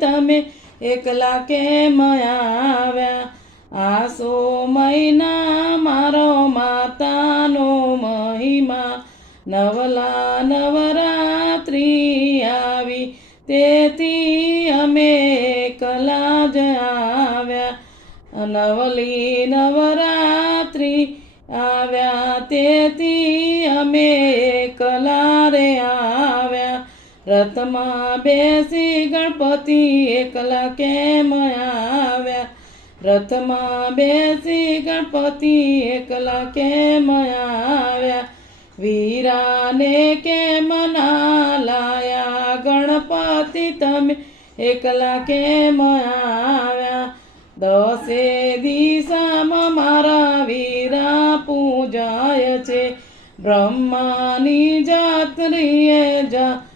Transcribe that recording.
તમે એકલા કેમ આવ્યા? આસો મહિના મારો માતાનો મહિમા, નવલા નવરાત્રી આવી તેથી અમે એકલા જ આવ્યા. નવલી નવરાત્રી આવ્યા તેથી અમે એકલા રે આવ્યા. રથમાં બેસી ગણપતિ એકલા કેમ આવ્યા? રથમાં બેસી ગણપતિ એકલા કેમ આવ્યા? વીરાને કેમ ના લાયા? ગણપતિ તમે એકલા કેમ આવ્યા? 10 દિશામાં મારા વીરા પૂજાય છે, બ્રહ્માની જાત્રીએ જા